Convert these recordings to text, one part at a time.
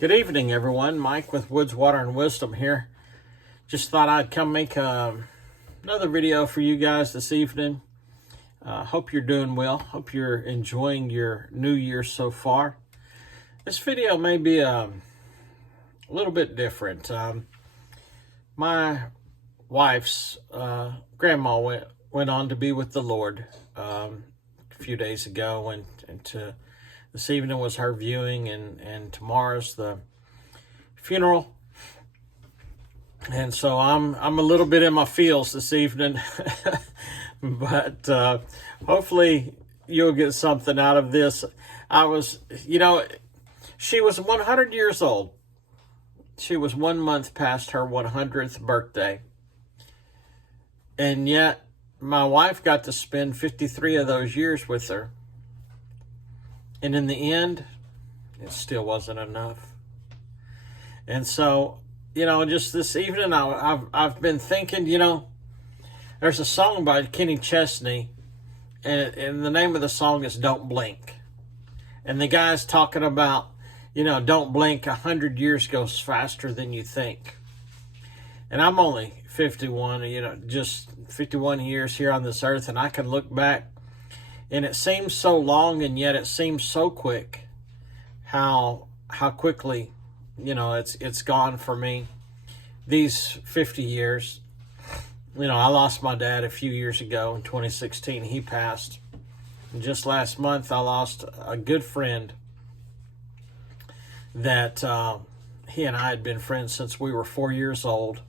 Good evening, everyone. Mike with Woods, Water, and Wisdom here. Just thought I'd come make another video for you guys this evening. Hope you're doing well. Hope you're enjoying your new year so far. This video may be a little bit different. My wife's grandma went on to be with the Lord a few days ago, and this evening was her viewing, and tomorrow's the funeral. And so I'm a little bit in my feels this evening, but hopefully you'll get something out of this. She was 100 years old. She was 1 month past her 100th birthday. And yet my wife got to spend 53 of those years with her. And in the end, it still wasn't enough. And so, just this evening, I've been thinking, there's a song by Kenny Chesney, and the name of the song is Don't Blink. And the guy's talking about, don't blink, 100 years goes faster than you think. And I'm only 51, just 51 years here on this earth, and I can look back, and it seems so long, and yet it seems so quick how quickly, it's gone for me. These 50 years, I lost my dad a few years ago in 2016. He passed. And just last month, I lost a good friend that he and I had been friends since we were 4 years old.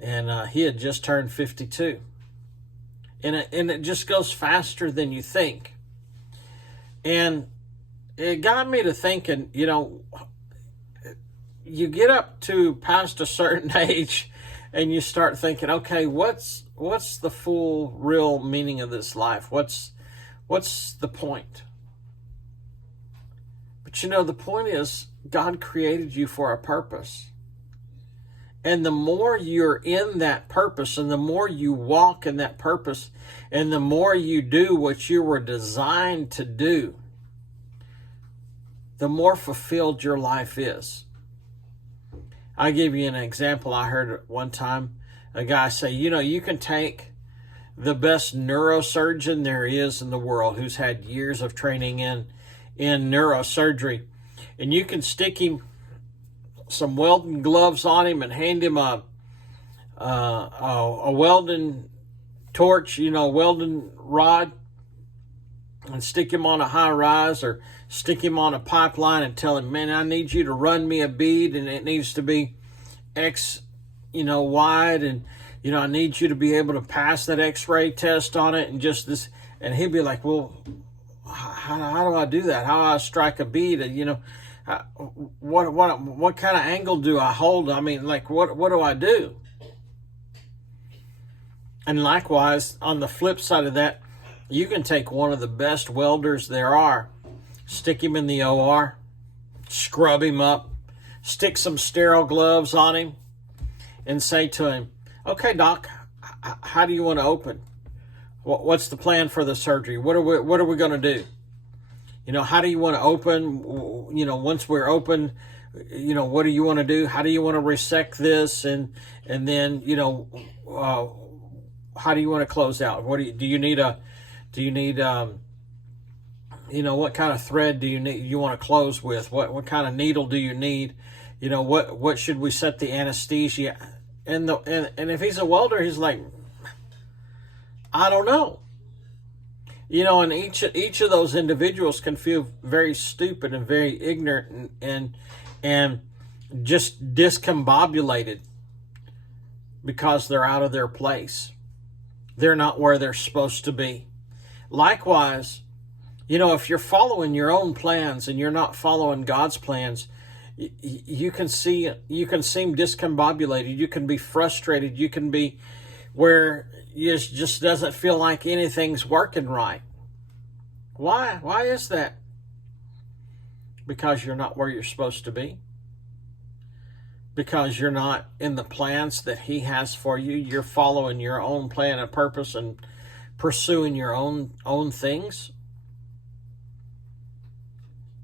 And he had just turned 52. And it just goes faster than you think. And it got me to thinking, you get up to past a certain age and you start thinking, okay, what's the full, real meaning of this life? What's the point? But the point is, God created you for a purpose. And the more you're in that purpose, and the more you walk in that purpose, and the more you do what you were designed to do, the more fulfilled your life is. I'll give you an example. I heard one time a guy say, you can take the best neurosurgeon there is in the world, who's had years of training in neurosurgery, and you can stick him some welding gloves on him and hand him a welding torch, welding rod, and stick him on a high rise or stick him on a pipeline and tell him, man, I need you to run me a bead, and it needs to be X, wide, and I need you to be able to pass that X-ray test on it, and just this. And he'd be like, well, how do I do that? How do I strike a bead? What kind of angle do I hold? I mean, what do I do? And likewise, on the flip side of that, you can take one of the best welders there are, stick him in the OR, scrub him up, stick some sterile gloves on him, and say to him, okay, doc, how do you want to open? What's the plan for the surgery? What are we going to do? How do you want to open? Once we're open, what do you want to do? How do you want to resect this? And then, how do you want to close out? Do you need what kind of thread do you want to close with? What kind of needle do you need? What should we set the anesthesia? And if he's a welder, he's like, I don't know. And each of those individuals can feel very stupid and very ignorant and just discombobulated because they're out of their place. They're not where they're supposed to be. Likewise, if you're following your own plans and you're not following God's plans, you can seem discombobulated. You can be frustrated. You can be where it just doesn't feel like anything's working right. Why? Why is that? Because you're not where you're supposed to be. Because you're not in the plans that He has for you. You're following your own plan and purpose and pursuing your own things.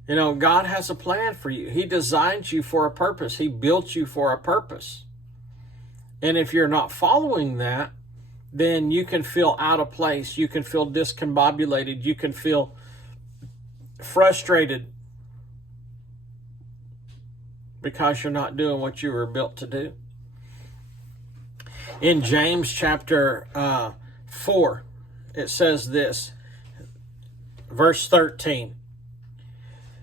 You know, God has a plan for you. He designed you for a purpose. He built you for a purpose. And if you're not following that, then you can feel out of place. You can feel discombobulated. You can feel frustrated because you're not doing what you were built to do. In James chapter 4, it says this, verse 13.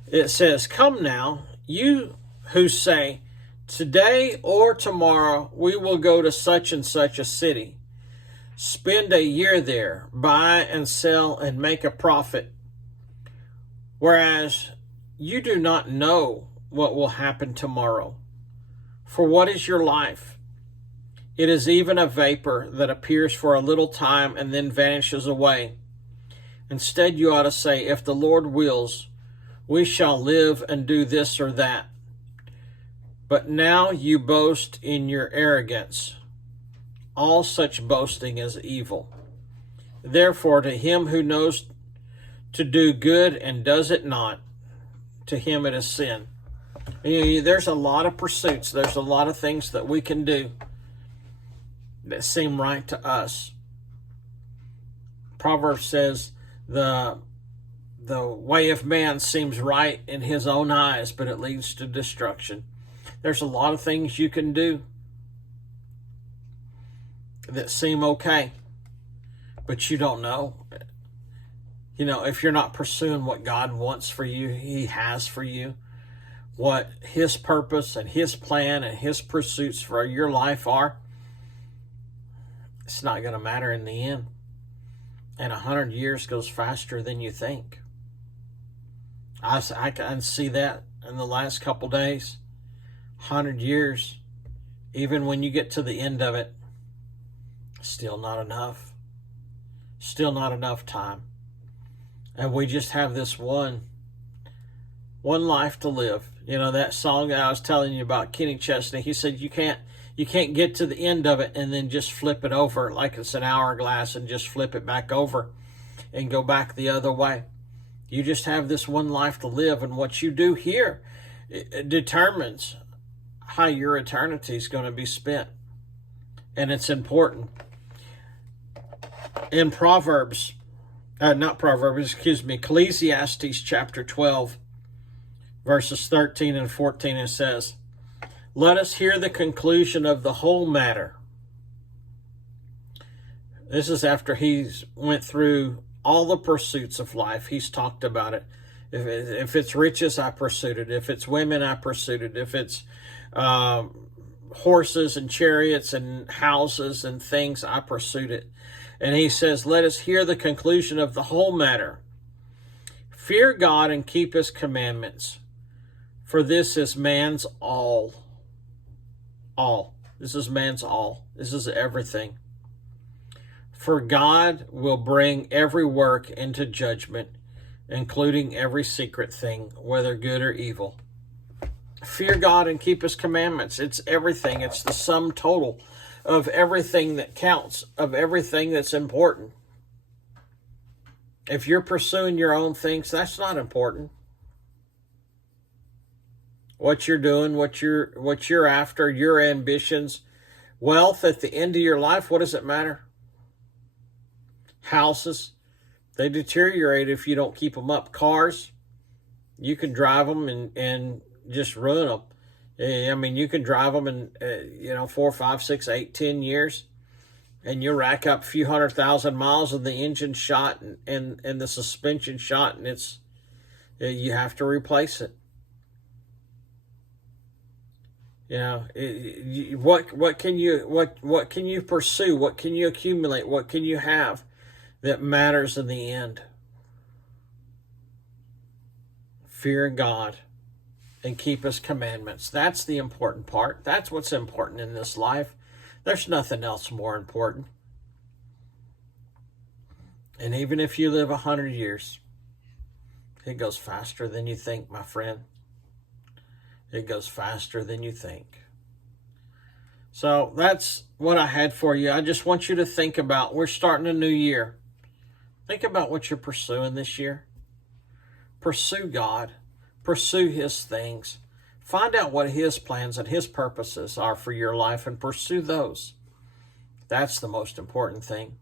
It says, "Come now, you who say, today or tomorrow we will go to such and such a city, spend a year there, buy and sell and make a profit, whereas you do not know what will happen tomorrow. For what is your life? It is even a vapor that appears for a little time and then vanishes away. Instead, you ought to say, if the Lord wills, we shall live and do this or that. But now you boast in your arrogance. All such boasting is evil. Therefore, to him who knows to do good and does it not, to him it is sin." There's a lot of pursuits. There's a lot of things that we can do that seem right to us. Proverbs says, the way of man seems right in his own eyes, but it leads to destruction. There's a lot of things you can do that seem okay, but you don't know. You know, if you're not pursuing what God wants for you, He has for you, what His purpose and His plan and His pursuits for your life are, it's not going to matter in the end. And 100 years goes faster than you think. I can see that in the last couple days. 100 years, even when you get to the end of it, still not enough. Still not enough time. And we just have this one life to live. You know, that song that I was telling you about, Kenny Chesney, he said you can't get to the end of it and then just flip it over like it's an hourglass and just flip it back over and go back the other way. You just have this one life to live, and what you do here, it determines how your eternity is going to be spent. And it's important. In Ecclesiastes chapter 12, verses 13 and 14, it says, "Let us hear the conclusion of the whole matter." This is after he's went through all the pursuits of life. He's talked about it. If it's riches, I pursued it. If it's women, I pursued it. If it's horses and chariots and houses and things, I pursued it. And he says, let us hear the conclusion of the whole matter. Fear God and keep His commandments, for this is man's all. All. This is man's all. This is everything. For God will bring every work into judgment, including every secret thing, whether good or evil. Fear God and keep His commandments. It's everything. It's the sum total of everything that counts, of everything that's important. If you're pursuing your own things, that's not important. What you're doing, what you're after, your ambitions, wealth at the end of your life, what does it matter? Houses, they deteriorate if you don't keep them up. Cars, you can drive them and just ruin them. I mean, you can drive them in 4, 5, 6, 8, 10 years, and you rack up a few 100,000 miles, and the engine shot and the suspension shot, and you have to replace it. You know, what can you pursue? What can you accumulate? What can you have that matters in the end? Fear God and keep His commandments. That's the important part. That's what's important in this life. There's nothing else more important. And even if you live 100 years, it goes faster than you think, my friend. It goes faster than you think. So that's what I had for you. I just want you to think about, we're starting a new year. Think about what you're pursuing this year. Pursue God. Pursue His things. Find out what His plans and His purposes are for your life and pursue those. That's the most important thing.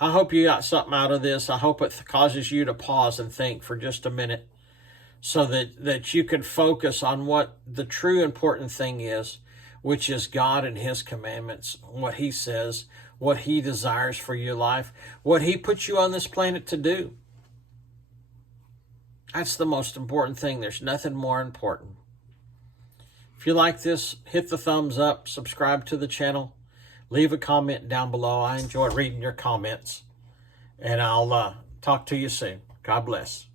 I hope you got something out of this. I hope it causes you to pause and think for just a minute so that you can focus on what the true important thing is, which is God and His commandments, what He says, what He desires for your life, what He put you on this planet to do. That's the most important thing. There's nothing more important. If you like this, hit the thumbs up, subscribe to the channel, leave a comment down below. I enjoy reading your comments, and I'll talk to you soon. God bless.